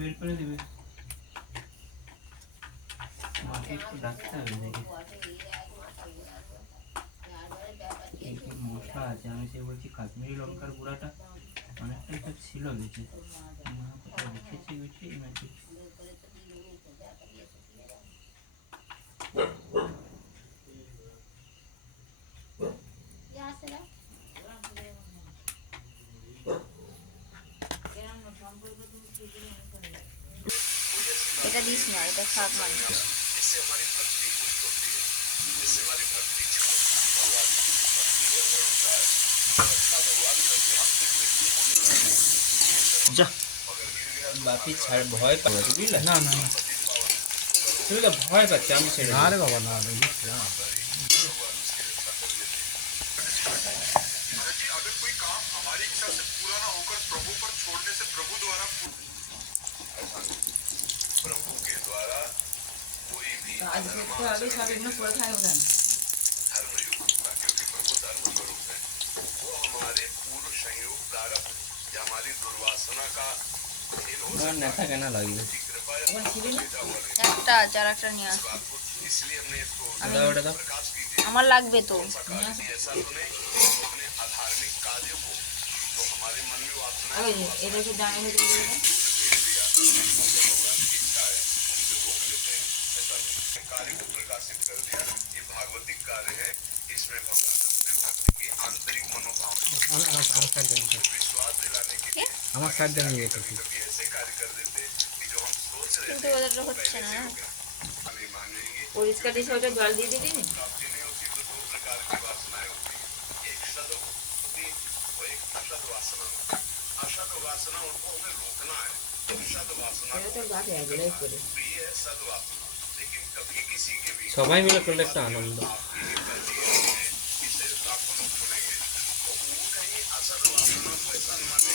বের করে দিবে। মাকে একটু ডাকতে হবে দেখি এই কি মশলা আছে। আমি সে বলছি কাশ্মীরি লঙ্কার গুঁড়াটা অনেকটাই তো ছিল বেশি, মা কোথায় রেখেছি গুছি নাকি। এটা দিস না, এটা খারাপ মানে। যা বাপি ছাড় ভয় পাবে বুঝলে। না না না তুমি তো ভয় পাচ্ছে, আমি ছেড়ে না রে বাবা না নেতা কেন লাগবে একটা আছে, আর একটা নিয়ে আসো। ওটা দাও। আমার লাগবে তো। আমার সাইড দিয়ে নিয়ে যেতে কিন্তু ওদেরটা হচ্ছে না। পরিষ্কার দিশে ওটা জল দিয়ে দিবি। সবাই মিলে করলে একটা আনন্দ।